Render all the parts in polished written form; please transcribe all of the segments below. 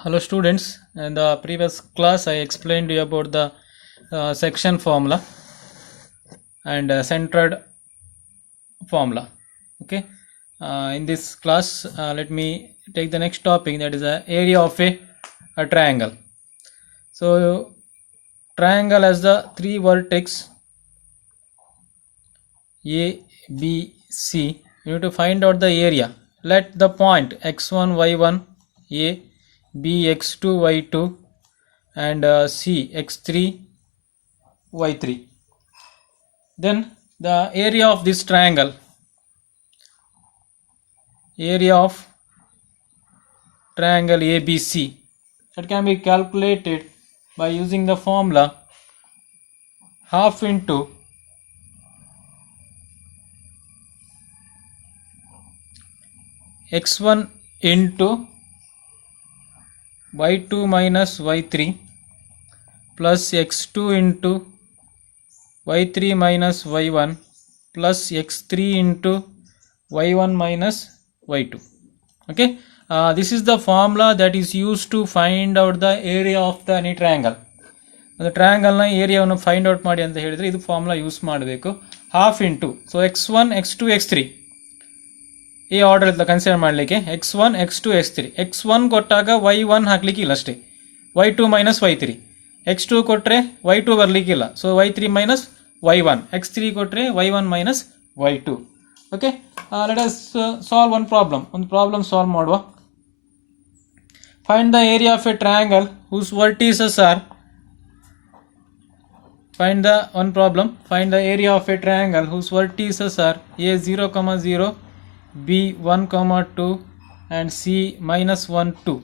Hello students, in the previous class I explained you about the section formula and centered formula. Okay, in this class let me take the next topic, that is the area of a triangle. So triangle has the three vertex A, B, C. You need to find out the area. Let the point x1, y1, A, B, x2, y2 and C, x3, y3. Then the area of this triangle, area of triangle ABC, that can be calculated by using the formula half into x1 into y2 minus y3 plus x2 into y3 minus y1 plus x3 into y1 minus y2. Okay, this is the formula that is used to find out the area of the any triangle. The triangle na area ಅನ್ನು find out ಮಾಡಿ ಅಂತ ಹೇಳಿದ್ರೆ ಇದು formula use ಮಾಡಬೇಕು. Half into, so x1 x2 x3 ಈ order ಇತ್ತು consider ಮಾಡಲಿಕ್ಕೆ. x1 x2 x3. x1 ಕೊಟ್ಟಾಗ y1 ಹಾಕ್ಲಿಕ್ಕಿಲ್ಲ ಅಷ್ಟೇ, y2 ಮೈನಸ್ y3. x2 ಕೊಟ್ಟರೆ y2 ಬರಲಿಕ್ಕಿಲ್ಲ, so y3 minus y1. x3 ಕೊಟ್ಟರೆ y1 minus y2. Okay, let us solve ಒಂದು problem solve ಮಾಡುವ. Find the area of a triangle whose vertices are. Find the area of a triangle whose vertices are A 0, 0, B 1, 2 and C minus 1, 2.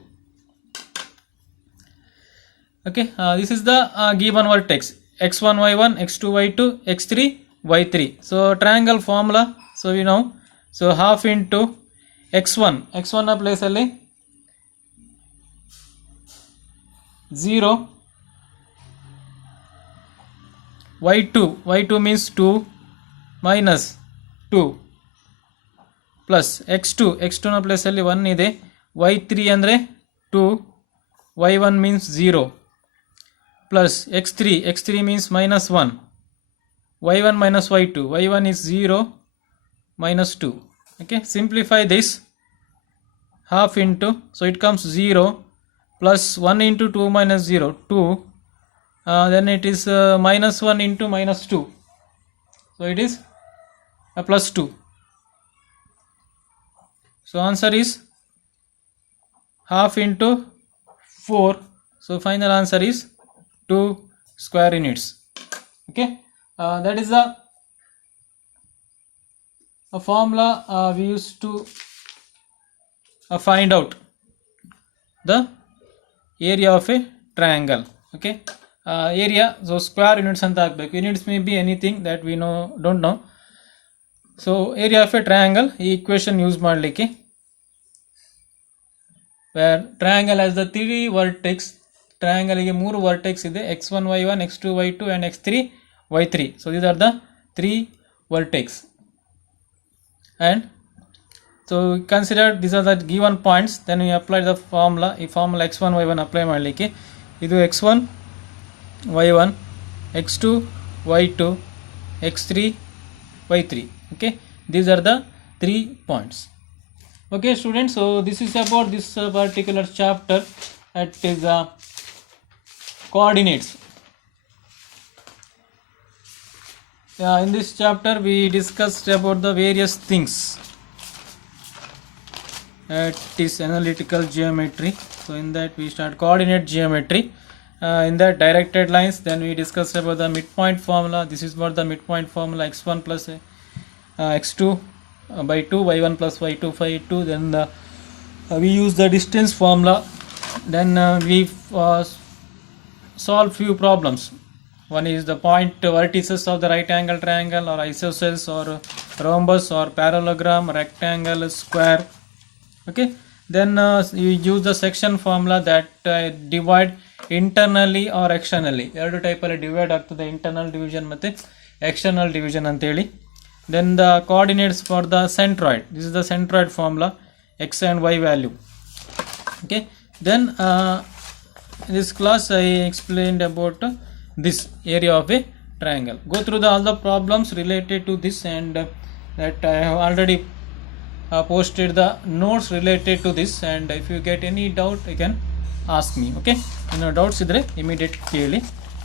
Okay, this is the given vertex x1, y1, x2, y2, x3, y3. So triangle formula, so we know, so half into x1 na place alli 0, y2 means 2 minus 2 plus x2 na place alli 1 ಇದೆ, y3 ಅಂದ್ರೆ 2, y1 means 0 plus x3 means minus 1, y1 minus y1 is 0 minus 2. Okay, simplify this, half into, so it comes 0 plus 1 into 2 minus 0, 2. Then it is minus 1 into minus 2, so it is plus 2. So answer is half into 4, so final answer is 2 square units. Okay, that is a formula we used to find out the area of a triangle. Okay, area, so square units anta ಹಾಕಬೇಕು. Units may be anything that we don't know. So area of a triangle, ಈ equation use ಮಾಡಲಿಕ್ಕೆ, where triangle has the three vertex. triangle ಗೆ ಮೂರು vertex ಇದೆ, x1 y1 x2 y2 and x3 y3. so these are the three vertex, and so consider these are the given points. then we apply the formula, ಈ formula x1 y1 apply ಮಾಡಲಿಕ್ಕೆ, ಇದು x1 y1 x2 y2 x3 y3. okay, these are the 3 points. okay students, so this is about this particular chapter, that is coordinates. In this chapter we discussed about the various things, that is analytical geometry. so in that we start coordinate geometry, in that directed lines. then we discussed about the midpoint formula. this is what the midpoint formula, x1 plus x2 by 2, y1 plus y2 by 2. then we use the distance formula. then we solve few problems. one is the point vertices of the right angle triangle, or isosceles, or rhombus, or parallelogram, rectangle, square. okay, then you use the section formula, that divide internally or externally. ಎರಡು ಟೈಪಲ್ಲಿ divide ಆಗ್ತದೆ, internal division ಮತ್ತು external division ಅಂತೇಳಿ. then the coordinates for the centroid, this is the centroid formula, x and y value. okay, Then in this class I explained about this area of a triangle. Go through all the problems related to this, and that I have already posted the notes related to this, and if you get any doubt you can ask me. Okay, no doubts idre immediate ಕೇಳಿ.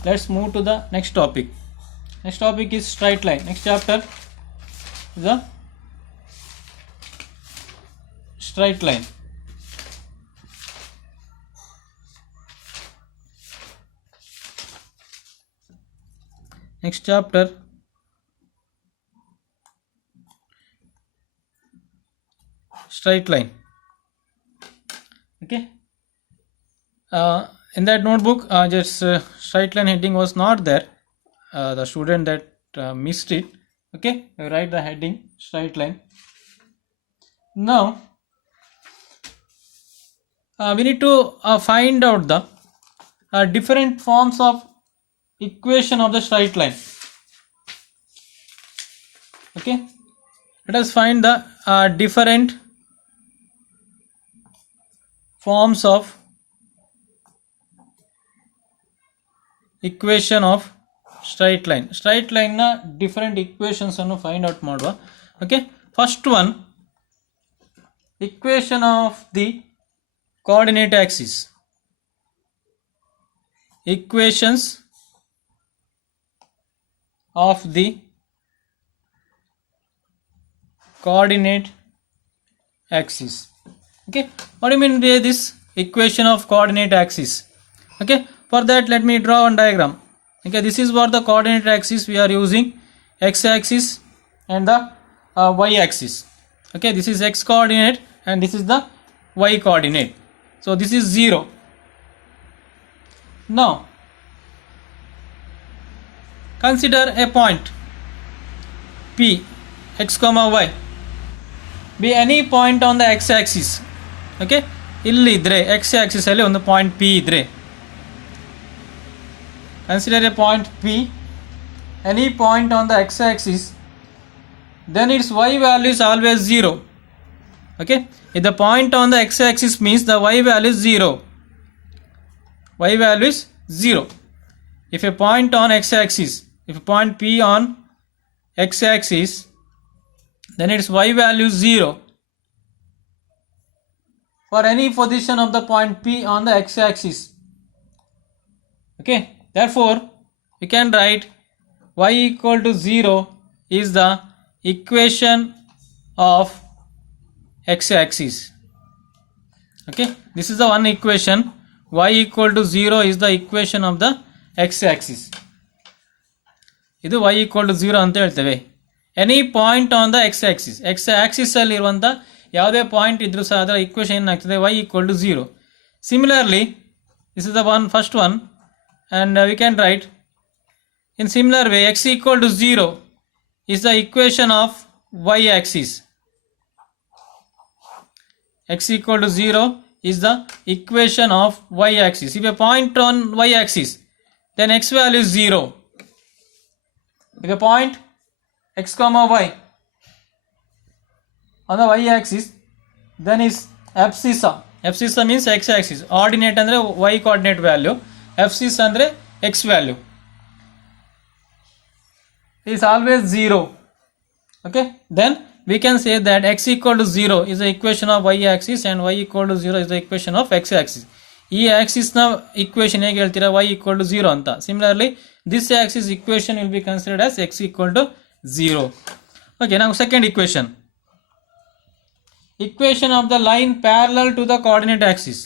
Let's move to the next topic. Next topic is straight line. Next chapter is the straight line. Next chapter straight line. Okay, in that notebook just straight line heading was not there. The student that missed it. Okay, I write the heading straight line. Now we need to find out the different forms of equation of the straight line. Okay, let us find the different forms of equation of straight line. Straight line na different equations annu find out ಮಾಡುವ. Okay, first one, equation of the coordinate axis. Equations of the coordinate axis. Okay, what do you mean by this equation of coordinate axis? Okay, for that let me draw one diagram. Okay, this is what the coordinate axis we are using, x axis and the y axis. Okay, this is x coordinate and this is the y coordinate. So this is 0. Now consider a point P, x comma y, be any point on the x axis. Okay, ಇಲ್ಲಿ ಇದ್ರೆ x axis ಅಲ್ಲಿ ಒಂದು point P ಇದ್ರೆ, consider a point P, any point on the x axis, then its y value is always 0. Okay, if the point on the x axis means the y value is 0. Y value is 0. If a point on x axis, if a point P on x axis, then its y value is 0 for any position of the point P on the x axis. Okay, therefore we can write y equal to 0 is the equation of x axis. Okay, this is the one equation. Y equal to 0 is the equation of the x axis. ಇದು y equal to 0 ಅಂತ ಹೇಳ್ತೇವೆ. Any point on the X Axis, X Axis ಅಲ್ಲಿ ಇರುವಂಥ ಯಾವುದೇ point ಇದ್ರೂ ಸಹ ಅದರ equation ಏನಾಗ್ತದೆ, y equal to 0. Similarly, this is the one first one, and we can write in similar way x equal to 0 is the equation of y axis. X equal to 0 is the equation of y axis. If a point on y axis, then x value is 0. If a point x comma y on the y axis, then is abscissa. Abscissa means x axis. Ordinate andre y coordinate value, abscissa andre x value is always 0. Okay, then we can say that x equal to 0 is the equation of y axis and y equal to 0 is the equation of x axis. ಈ Axis ನ equation ಹೇಗೆ ಹೇಳ್ತೀರಾ, y equal to 0 ಅಂತ. Similarly, this axis equation will be considered as x equal to 0. Okay, now second equation. Equation of the line parallel to the coordinate axis.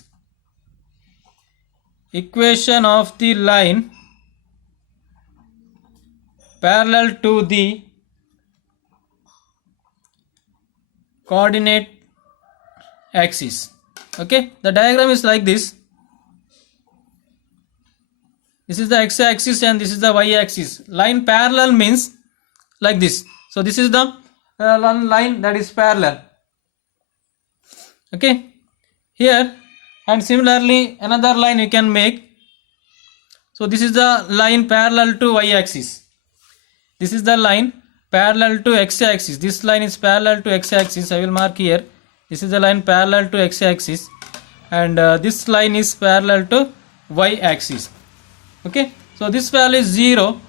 Equation of the line parallel to the coordinate axis. Okay, the diagram is like this. This is the x axis and this is the y axis. Line parallel means like this. So this is the line that is parallel. Okay, here, and similarly another line you can make. So this is the line parallel to y axis. This is the line parallel to x axis. This line is parallel to x axis. I will mark here. This is the line parallel to x axis, and this line is parallel to y axis. Okay, so this value is 0,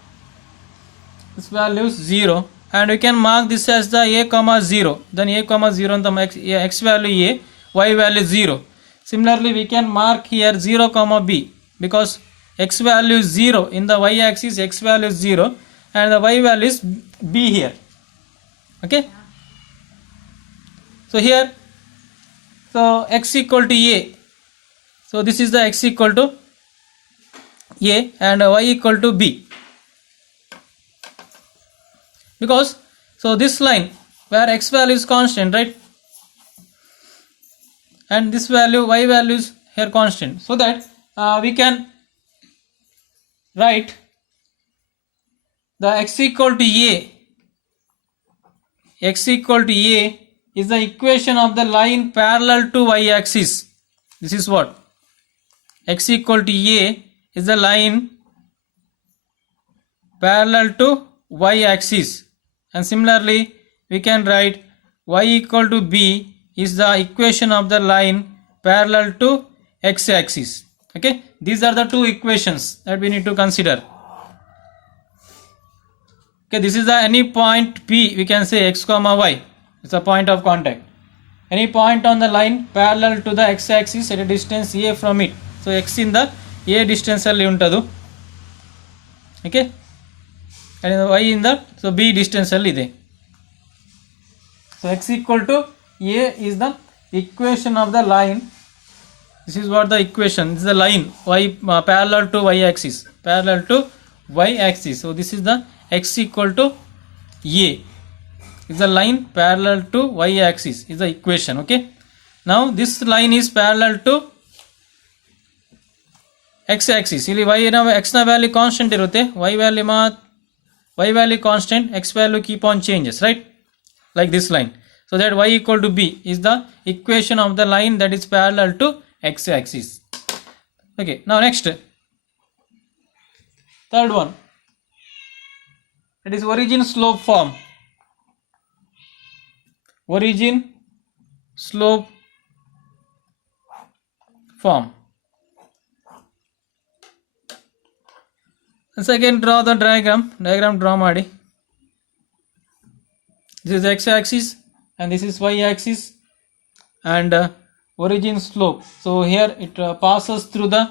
this value is 0, and we can mark this as the a comma 0, then a comma 0 on the x value a, y value 0. Similarly we can mark here 0 comma b, because x value is 0 in the y axis, x value is 0 and the y value is b here. Okay, so here, so x equal to a, so this is the x equal to a and y equal to b, because so this line where x value is constant, right, and this value y value is here constant, so that we can write the x equal to a, x equal to a is the equation of the line parallel to y axis. This is what x equal to a is the line parallel to y axis, and similarly we can write y equal to b is the equation of the line parallel to x axis. Okay, these are the two equations that we need to consider. Okay, this is the any point P, we can say x comma y, it's a point of contact. Any point on the line parallel to the x axis at a distance a from it. So x in the a distance alli untadu. Okay, and y in the so b distance alli ide. So x equal to a is the equation of the line. This is what the equation, this is the line y parallel to y axis, parallel to y axis. So this is the x equal to a is the line parallel to y axis is the equation. Okay, now this line is parallel to x axis. Ili y na x na value constant irutte, y value constant, x value keep on changes, right, like this line. So that y equal to b is the equation of the line that is parallel to x axis. Okay, now next, third one, it is origin slope form. Origin slope form. Once again draw the diagram draw ಮಾಡಿ. This is x axis and this is y axis and origin slope. So here it passes through the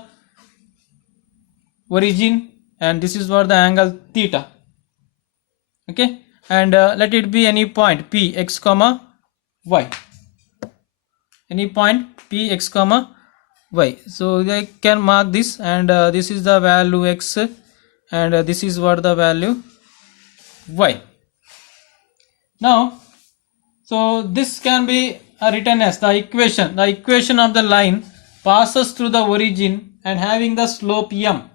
origin and this is what the angle theta. Okay, and let it be any point p x comma y, any point p x comma y. So I can mark this, and this is the value x and this is what the value y. Now so this can be written as the equation of the line passes through the origin and having the slope m.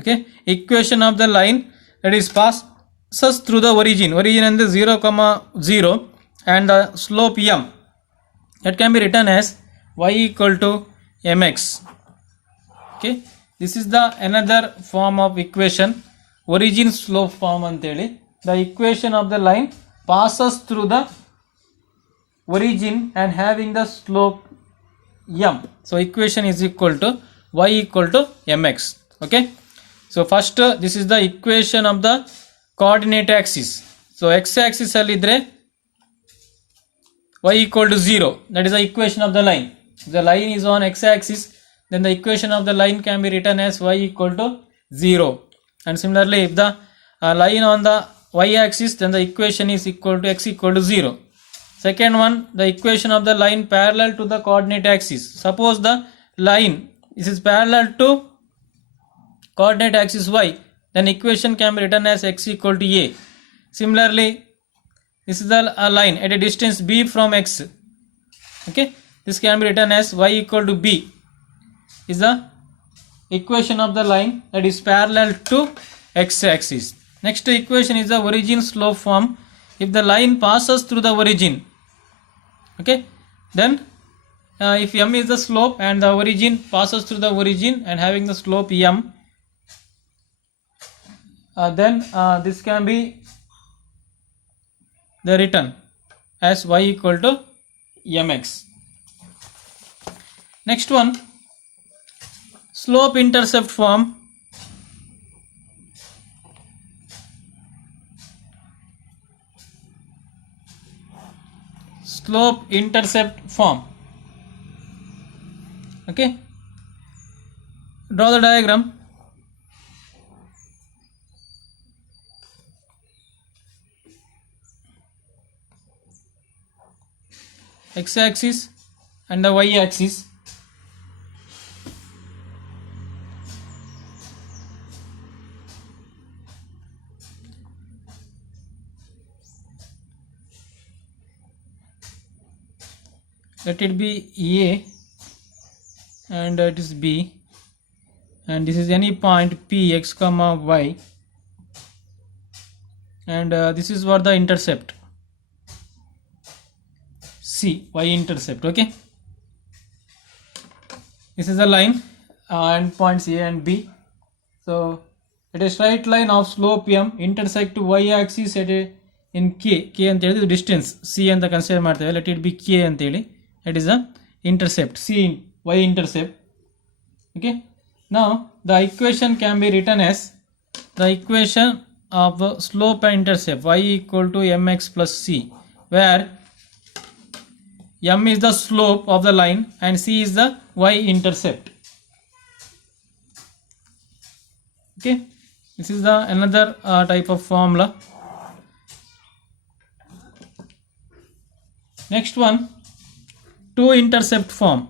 Okay, equation of the line that is passes through the origin and the 0 comma 0 and the slope m, that can be written as y equal to mx. Okay, this is the another form of equation, origin slope form anteli. The equation of the line passes through the origin and having the slope m. So equation is equal to y equal to mx. Okay, so first this is the equation of the coordinate axis. So x axis alli idre y equal to 0, that is the equation of the line. If the line is on x axis, then the equation of the line can be written as y equal to 0. And similarly, if the line on the y axis, then the equation is equal to x equal to 0. Second one, the equation of the line parallel to the coordinate axis. Suppose the line this is parallel to coordinate axis y, then equation can be written as x equal to a. Similarly, this is the line at a distance b from x. Okay, this can be written as y equal to b is the equation of the line that is parallel to x axis. Next equation is the origin slope form. If the line passes through the origin, okay, then if m is the slope and the origin passes through the origin and having the slope m, then this can be the written as y equal to mx. Next one, slope intercept form. Slope intercept form. Okay, draw the diagram. X axis and the y axis. Let it be A and it is B, and this is any point P x comma y, and this is what the intercept C, y intercept. Okay, this is the line and points A and B. So at a straight line of slope m intersect to y axis at a in k ಅಂತ ಹೇಳಿದ್ರೆ distance c ಅಂತ consider ಮಾಡ್ತೇವೆ. Let it be k ಅಂತ ಹೇಳಿ. It is a intercept C, y intercept. Okay, now the equation can be written as the equation of slope and intercept y equal to mx plus c, where m is the slope of the line and c is the y intercept. Okay, this is the another type of formula. Next one, two intercept form.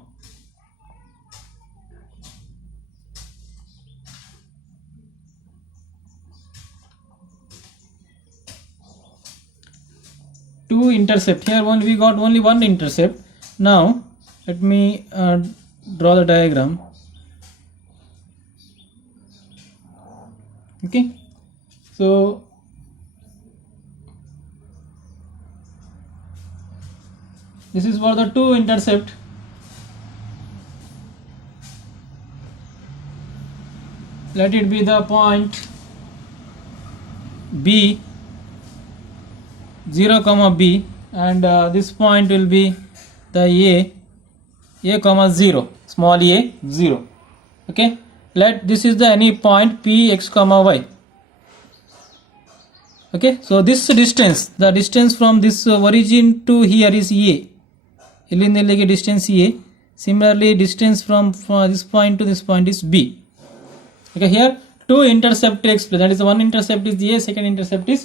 Two intercept. Here we got only one intercept. Now let me draw the diagram. Okay, so this is for the two intercept. Let it be the point B 0 comma B, and this point will be the A comma 0, small a 0. Okay, let this is the any point P x comma y. Okay, so this distance, the distance from this origin to here is A. ಇಲ್ಲಿಂದ ಇಲ್ಲಿಗೆ distance A. Similarly, distance from this point to this point is B. Okay, here two intercept takes place. That is, one intercept is A, second intercept is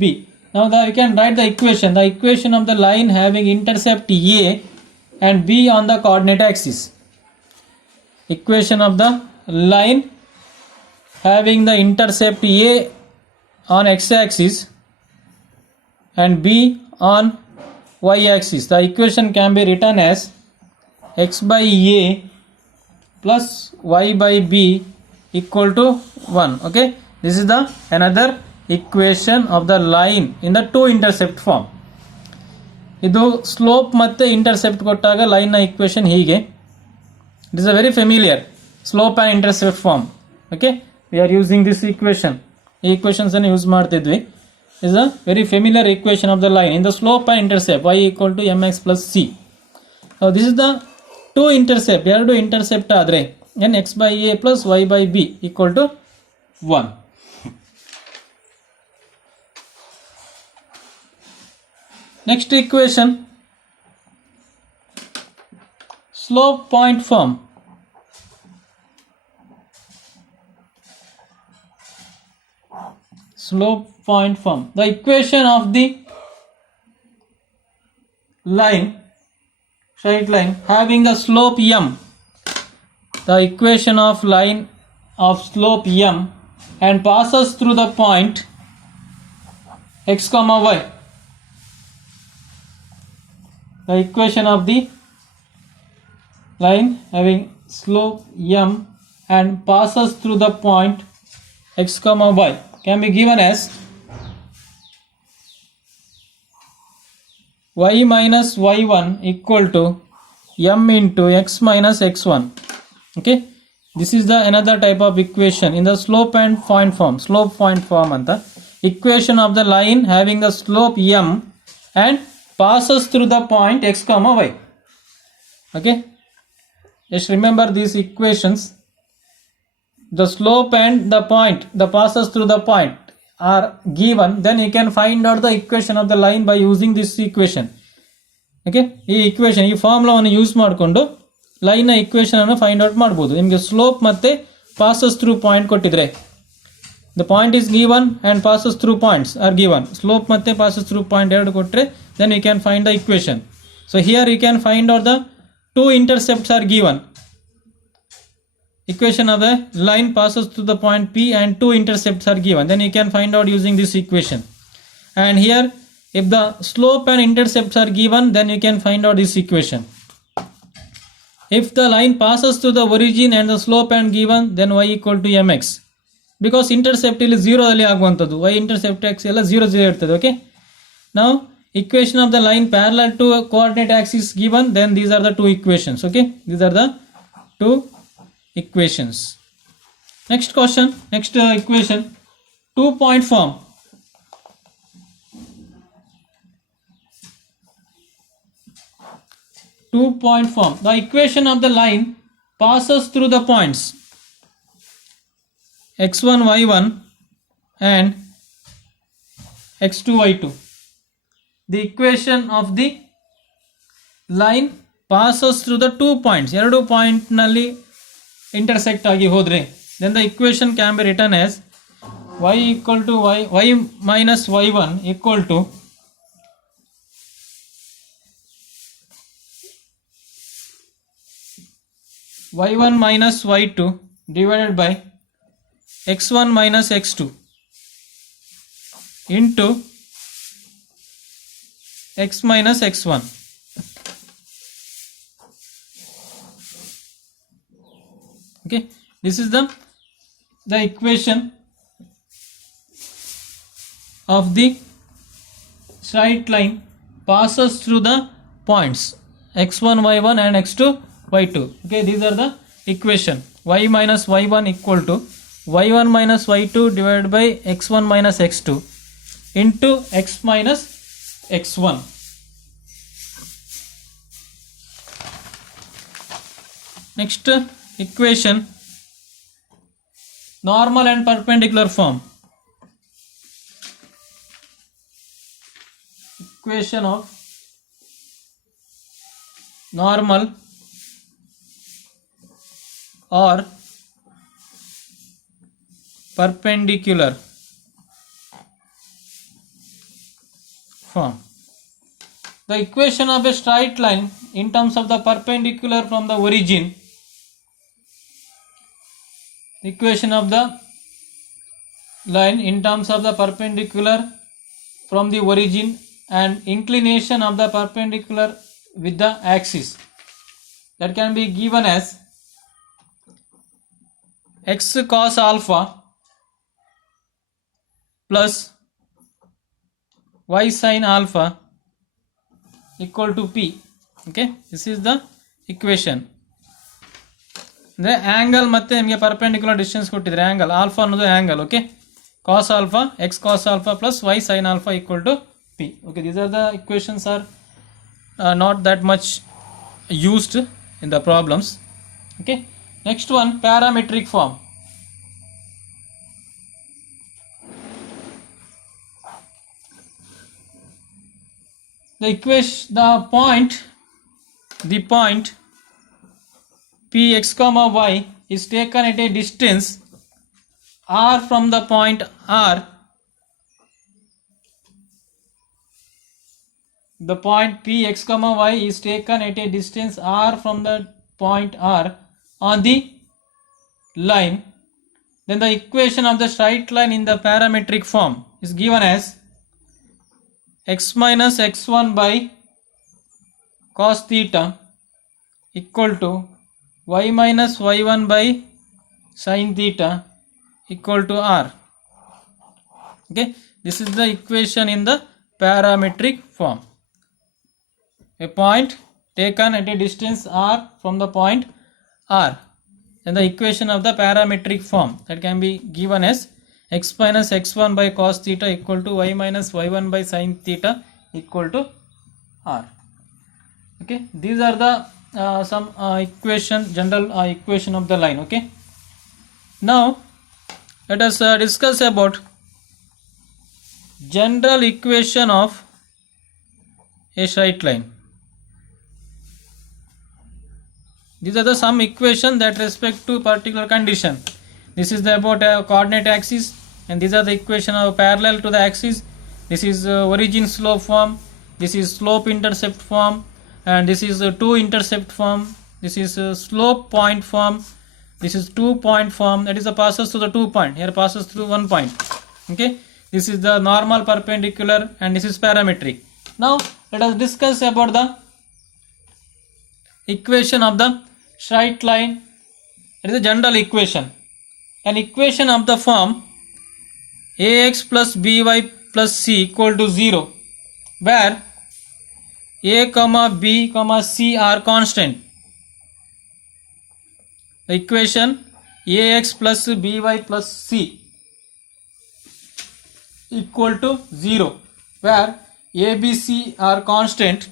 B. Now we can write the equation of the line having intercept A and B on the coordinate axis. Equation of the line having the intercept A on x axis and B on y axis. The equation can be written as x by A plus y by B equal to 1. Okay, this is the another equation of the line in the two intercept form. ಇದು slope ಮತ್ತೆ intercept ಕೊಟ್ಟಾಗ line ನ equation ಹೀಗೆ. It is a very familiar slope and intercept form. Okay, we are using this equation. ಈ equations ಅನ್ನು use ಮಾಡ್ತಿದ್ವಿ. Is a very familiar equation of the line in the slope and intercept y equal to mx plus c. This is the two intercept. ಎರಡು intercept ಆದ್ರೆ n x by a plus y by b equal to 1. Next equation, slope point form. Slope point form. The equation of the line, straight line having a slope m. The equation of line of slope m and passes through the point x comma y. The equation of the line having slope m and passes through the point x comma y can be given as y minus y1 equal to m into x minus x1. Okay, this is the another type of equation in the slope and point form. Slope point form anta equation of the line having the slope m and passes through the point x comma y. Okay, Just remember these equations. The slope and the point, the passes through the point are given, then you can find out the equation of the line by using this equation. Okay, ಈ equation, ಈ ಫಾರ್ಮುಲಾವನ್ನು use ಮಾಡಿಕೊಂಡು ಲೈನ್ನ equation ಅನ್ನು find out ಮಾಡಬಹುದು. ನಿಮಗೆ slope ಮತ್ತೆ passes through point ಕೊಟ್ಟಿದ್ರೆ, the point is given and passes through points are given, slope ಮತ್ತೆ passes through point ಎರಡು ಕೊಟ್ಟರೆ then you can find the equation. So here you can find out the two intercepts are given. Equation of the line passes through the point P and two intercepts are given, then you can find out using this equation. And here if the slope and intercepts are given, then you can find out this equation. If the line passes through the origin and the slope and given, then y equal to mx, because intercept ಇಲ್ಲಿ 0 ಅಲ್ಲಿ ಆಗುವಂತದ್ದು, y intercept x ಎಲ್ಲ 0 0 ಇರ್ತದೆ. Okay, now equation of the line parallel to a coordinate axis given, then these are the two equations. Okay, these are the two equations. Next question, next equation, 2-point form. Two-point form. The equation of the line passes through the points x1 y1 and x2 y2. The equation of the line passes through the 2 points. ಎರಡು point ನಲ್ಲಿ intersect ಆಗಿ ಹೋದ್ರೆ, then the equation can be written as y equal to y minus y1 equal to y1 minus y2 divided by x1 minus x2 into x minus x1. Okay, this is the equation of the straight line passes through the points x1 y1 and x2 y2. Okay, these are the equation. Y minus y1 equal to y1 minus y2 divided by x1 minus x2 into x minus x1. Next equation, normal and perpendicular form. Equation of normal or perpendicular form. The equation of a straight line in terms of the perpendicular from the origin, equation of the line in terms of the perpendicular from the origin and inclination of the perpendicular with the axis, that can be given as x cos alpha plus y sin alpha equal to p. Okay, this is the equation. The angle ಮತ್ತೆ ನಿಮಗೆ perpendicular distance ಕೊಟ್ಟಿದ್ರೆ, angle alpha ಅನ್ನೋದು angle. Okay, cos alpha, x cos alpha plus y sin alpha equal to p. Okay, these are the equations are not that much used in the problems. Okay, next one, parametric form. The equation, the point px comma y is taken at a distance r from the point r. The point px comma y is taken at a distance r from the point r on the line. Then the equation of the straight line in the parametric form is given as x minus x1 by cos theta equal to y minus y1 by sin theta equal to r. Okay, this is the equation in the parametric form. A point taken at a distance r from the point r, and the equation of the parametric form that can be given as x minus x1 by cos theta equal to y minus y1 by sin theta equal to r. Okay, these are the some equation, general equation of the line. Okay, now let us discuss about general equation of a straight line. These are the some equation that respect to particular condition. This is the about a coordinate axis, and these are the equation of parallel to the axis. This is origin slope form, this is slope intercept form, and this is 2 intercept form. This is slope point form, this is 2 point form, that is the passes through the 2 point, here passes through 1 point. Okay, this is the normal perpendicular, and this is parametric. Now let us discuss about the equation of the straight line. It is a general equation, an equation of the form ax plus by plus c equal to 0, where a comma b comma c are constant. The equation ax plus by plus c equal to 0, where a, b, c are constant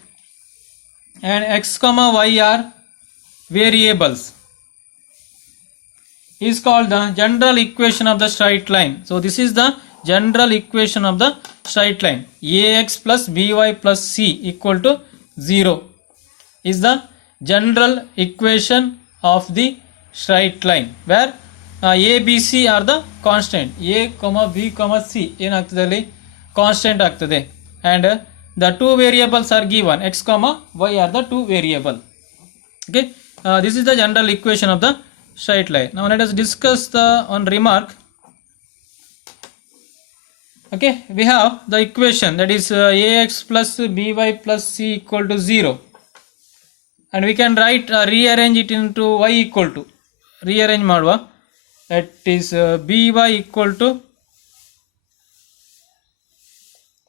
and x comma y are variables, is called the general equation of the straight line. So this is the general equation of the straight line. Ax plus by plus c equal to 0 is the general equation of the straight line, where a, b, c are the constant. A, b, c ಏನಾಗ್ತದೆ constant ಆಗ್ತದೆ, and the two variables are given, x comma y are the two variable. Okay, this is the general equation of the straight line. Now let us discuss the one remark. Okay, we have the equation that is ax plus by plus c equal to 0, and we can write rearrange it into y equal to, rearrange ಮಾಡುವ, that is by equal to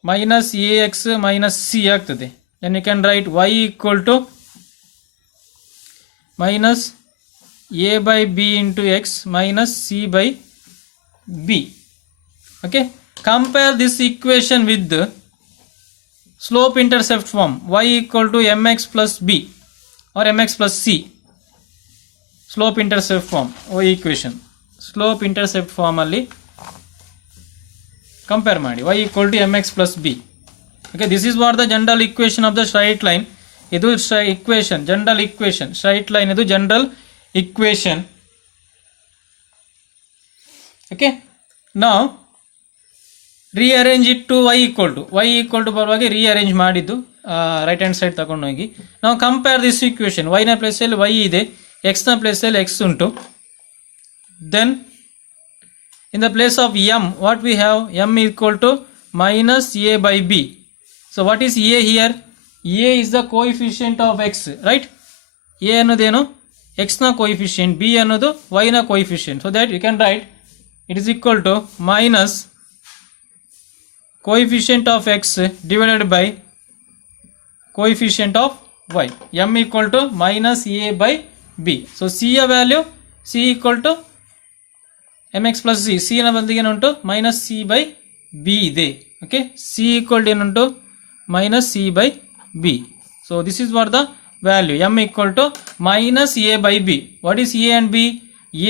minus ax minus c ಆಗ್ತದೆ. Then you can write y equal to minus a by b into x minus c by b. Okay, compare this equation with the slope intercept form, y equal to mx plus b or mx plus c. Slope intercept form y equation, slope intercept form ಅಲ್ಲಿ compare ಮಾಡಿ, y equal to mx plus b. Okay, this is what the general equation of the straight line. ಇದು equation, general equation, straight line ಇದು general equation. Okay, now rearrange it to y equal to ಬರುವಾಗ rearrange ಮಾಡಿದ್ದು right hand side ತಗೊಂಡು ಹೋಗಿ ನಾವು compare this equation. y ನ place ಅಲ್ಲಿ y ಇದೆ, x ನ ಪ್ಲೇಸ್ ಅಲ್ಲಿ x ಉಂಟು. Then in the place of m, what we have, m equal to minus a by b. So what is a here? A is the coefficient of x, right? A ಅನ್ನೋದೇನು x ನ coefficient, b ಅನ್ನೋದು y ನ coefficient. So that you can write it is equal to minus coefficient of x divided by coefficient of y. M equal to minus a by b. So c ಯ value, c equal to mx plus c. c ನ ಬದಲಿಗೆ ಏನುಂಟು minus c by b ಇದೆ. Okay, c equal to ಏನುಂಟು minus c by b. So this is what the value, m equal to minus a by b. What is a and b?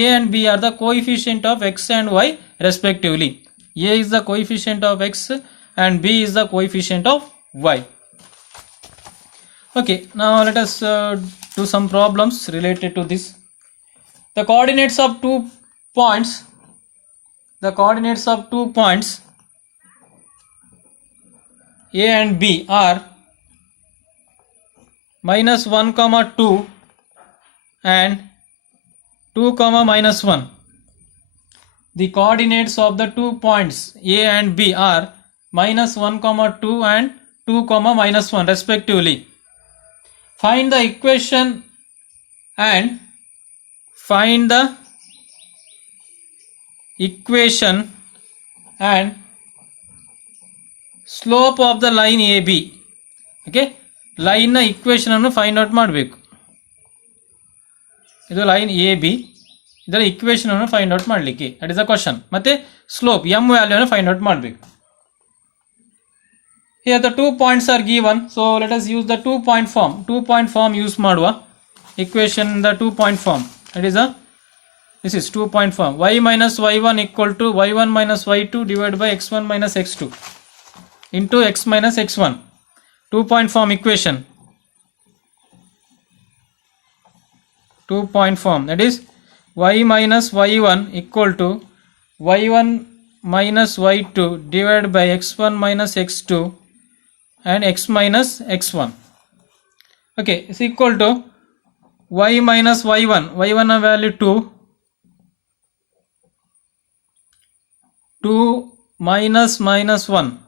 A and b are the coefficient of x and y respectively. A is the coefficient of x and b is the coefficient of y. Okay, now let us do some problems related to this. The coordinates of 2 points, a and b are minus 1 comma 2 and 2 comma minus 1. The coordinates of the 2 points a and b are minus 1 comma 2 and 2 comma minus 1 respectively. Find the equation and slope of the line AB. Okay, line na equation ಅನ್ನು find out ಮಾಡಬೇಕು. ಇದು line AB, ಇದರ equation ಅನ್ನು find out ಮಾಡಲಿಕ್ಕೆ, that is the question. ಮತ್ತೆ slope m value ಅನ್ನು find out ಮಾಡಬೇಕು. Here the 2 points are given, so let us use the 2 point form use ಮಾಡುವ. equation in the 2-point form. That is this is 2-point form. Y minus y1 equal to y1 minus y2 divided by x1 minus x2 into x minus x1. 2-point form equation. 2-point form. That is y minus y1 equal to y1 minus y2 divided by x1 minus x2 and x minus x1. Okay, is equal to y minus y1. y1 value 2 minus 1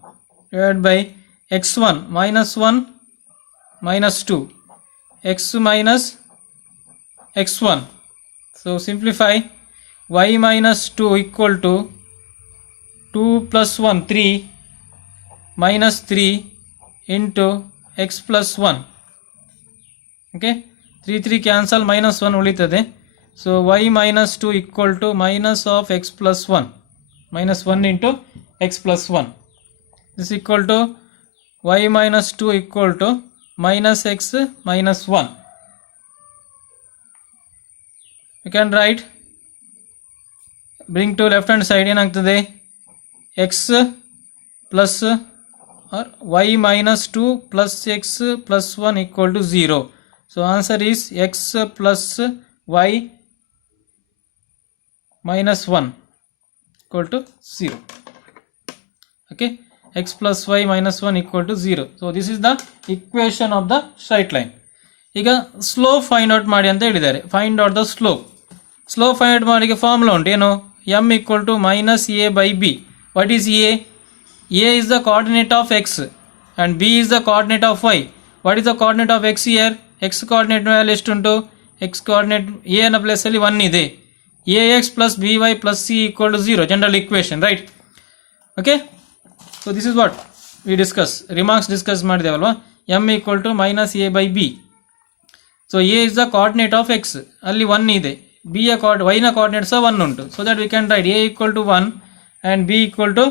divided by x1 minus 1 minus 2 x minus x1. So simplify. Y minus 2 equal to 2 plus 1 3 minus 3 into x plus 1. Okay, 3 cancel, minus 1 ulitade. So y minus 2 equal to minus of x plus 1, minus 1 into x plus 1. This equal to y minus 2 equal to minus x minus 1. You can write, bring to left hand side, ಏನಾಗ್ತದೆ x plus or y minus 2 plus x plus 1 equal to 0. So answer is x plus y minus 1 equal to 0. Okay, x plus y minus 1 equal to 0. So this is the equation of the straight line. ಈಗ slope find out ಮಾಡಿ ಅಂತ ಹೇಳಿದ್ದಾರೆ. Find out the slope. Slope find out ಮಾಡಿಗೆ formula ಉಂಟು, ಏನು, m equal to minus a by b. What is a? A is the coordinate of x and b is the coordinate of y. What is the coordinate of x here? X coordinate value ಎಷ್ಟು ಉಂಟು? X coordinate a ನ place ಅಲ್ಲಿ 1 ಇದೆ. ax plus by plus c equal to 0. General equation, right? Okay, so this is what we discuss. Remarks discuss ಮಾಡಿದೇವಲ್ವಾ. m equal to minus a by b. So a is the coordinate of x, ಅಲ್ಲಿ 1 ಇದೆ. b ಯ y ನ coordinate ಸಹ 1 ಉಂಟು. So that we can write a equal to 1 and b equal to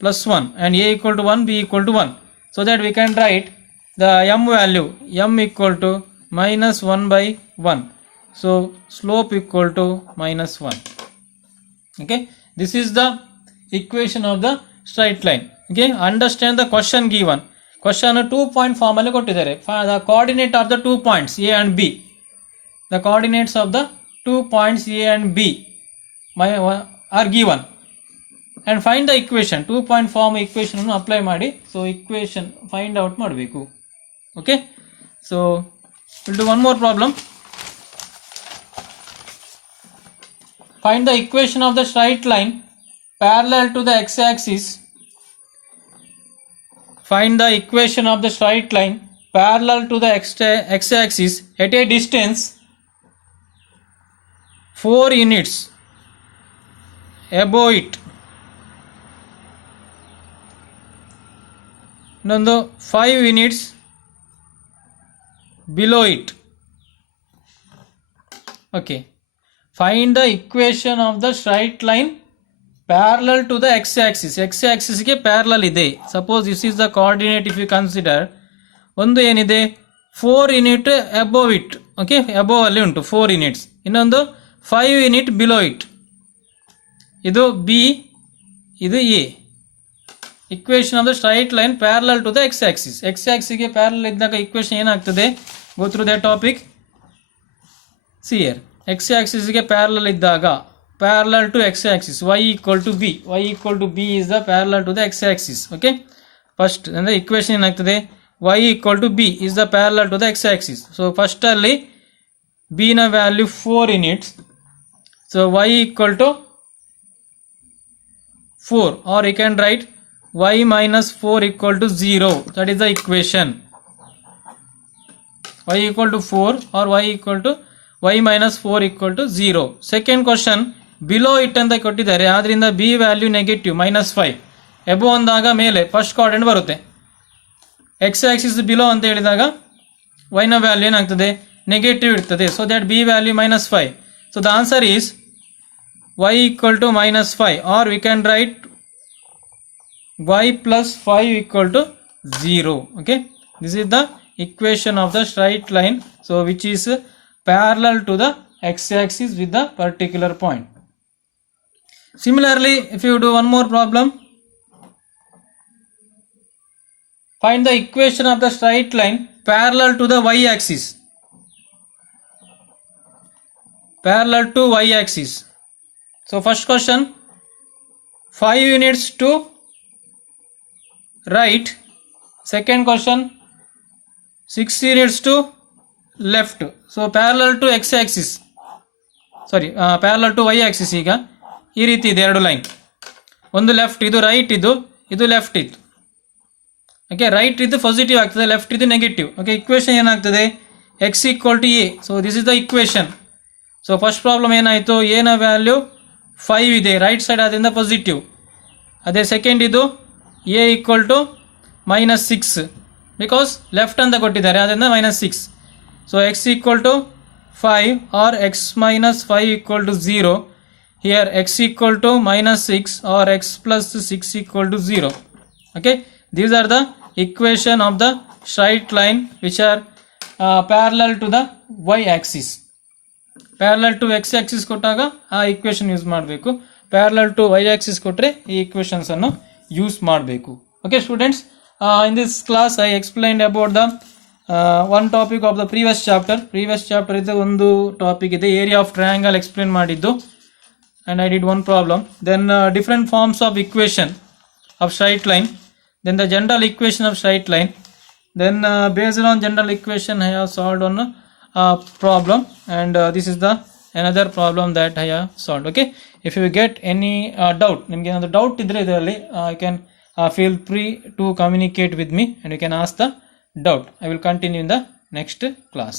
plus 1 and a equal to 1, b equal to 1. So that we can write the m value, m equal to minus 1 by 1. So slope equal to minus 1. Okay, this is the equation of the straight line. Okay, understand the question given. Question 2-point form ಅಲ್ಲಿ ಕೊಟ್ಟಿದ್ದಾರೆ. The coordinate of the 2 points a and b. The coordinates of the 2 points a and b are given. And find the equation. 2-point form equation ಅನ್ನು apply ಮಾಡಿ. So equation find out ಮಾಡಬೇಕು. Okay, so we'll do one more problem. Find the equation of the straight line parallel to the x-axis. Find the equation of the straight line parallel to the x-axis at a distance 4 units above it. ಇನ್ನೊಂದು 5 units below it. Okay, find the equation of the straight line parallel to the x-axis. x-axis ಗೆ parallel ಇದೆ. Suppose this is the coordinate. If you consider, ಒಂದು ಏನಿದೆ 4 unit above it. Okay, above ಅಲ್ಲಿ ಉಂಟು 4 units. ಇನ್ನೊಂದು 5 unit below it. ಇದು b, ಇದು a. Equation of the straight line parallel to the x-axis. x-axis ಗೆ parallel ಇದ್ದಾಗ equation ಏನಾಗ್ತದೆ? Go through that topic. See here, x-axis ಗೆ parallel ಇದ್ದಾಗ, parallel to x-axis, y equal to b. y equal to b is the parallel to the x-axis. Okay, first ಅಂದ್ರೆ equation ಏನಾಗ್ತದೆ? y equal to b is the parallel to the x-axis. So first ಅಲ್ಲಿ b ನ value 4 units. So y equal to 4, or you can write y minus 4 equal to 0. That is the equation. Y equal to 4 or y equal to y minus 4 equal to 0. Second question, below it ಅಂತ ಕೊಟ್ಟಿದ್ದಾರೆ, ಆದ್ರಿಂದ b value negative -5. Above ಅಂದಾಗ ಮೇಲೆ first coordinate ಬರುತ್ತೆ. x Axis below ಅಂತ ಹೇಳಿದಾಗ y ನ value ಏನಾಗ್ತದೆ? ನೆಗೆಟಿವ್ ಇರ್ತದೆ. So that b value -5. So the answer is y equal to -5, or we can write y plus 5 equal to 0. Okay, this is the equation of the straight line, so which is parallel to the x-axis with the particular point. Similarly, if you do one more problem, find the equation of the straight line parallel to the y-axis. Parallel to y-axis. So first question, 5 units to right. Second question, 6 units to left. So parallel to x-axis, sorry, parallel to y-axis. ಈಗ ಈ ರೀತಿ ಇದೆ ಎರಡು line, ಒಂದು left, ಇದು right, ಇದು left ಇತ್ತು. Okay, right ಇದು ಪಾಸಿಟಿವ್ ಆಗ್ತದೆ, ಲೆಫ್ಟ್ ಇದು ನೆಗೆಟಿವ್. ಓಕೆ, ಇಕ್ವೇಷನ್ ಏನಾಗ್ತದೆ, x equal to a. So this is the equation. So first problem ಏನಾಯಿತು, ಎನ ವ್ಯಾಲ್ಯೂ 5 ಇದೆ, ರೈಟ್ ಸೈಡ್ ಆದ್ದರಿಂದ ಪಾಸಿಟಿವ್. ಅದೇ ಸೆಕೆಂಡ್ ಇದು a equal to -6 because left ಅಂತ ಕೊಟ್ಟಿದ್ದಾರೆ, ಅದರಿಂದ -6. So x equal to 5 or x -5 equal to 0. Here x equal to -6 or x plus 6 equal to 0. Okay, these are the equation of the straight line which are parallel to the y axis. Parallel to x axis ಕೊಟ್ಟಾಗ ಆ equation use ಮಾಡಬೇಕು, parallel to y axis ಕೊಟ್ಟರೆ ಈ equations ಅನ್ನು use ಮಾಡಬೇಕು. Okay students, in this class I explained about the one topic of the previous chapter ಇದೆ, ಒಂದು topic ಇದೆ, ಏರಿಯಾ ಆಫ್ ಟ್ರಯಾಂಗಲ್ ಎಕ್ಸ್ಪ್ಲೇನ್ ಮಾಡಿದ್ದು. And I did one problem. Then different forms of equation of straight line. Then the general equation of straight line. Then based on general equation I have solved one problem. And this is the another problem that I have solved. Okay. If you get any doubt, nimge ಏನಂದ್ರೆ doubt ಇದ್ರೆ ಇದರಲ್ಲಿ you can feel free to communicate with me and you can ask the doubt. I will continue in the next class.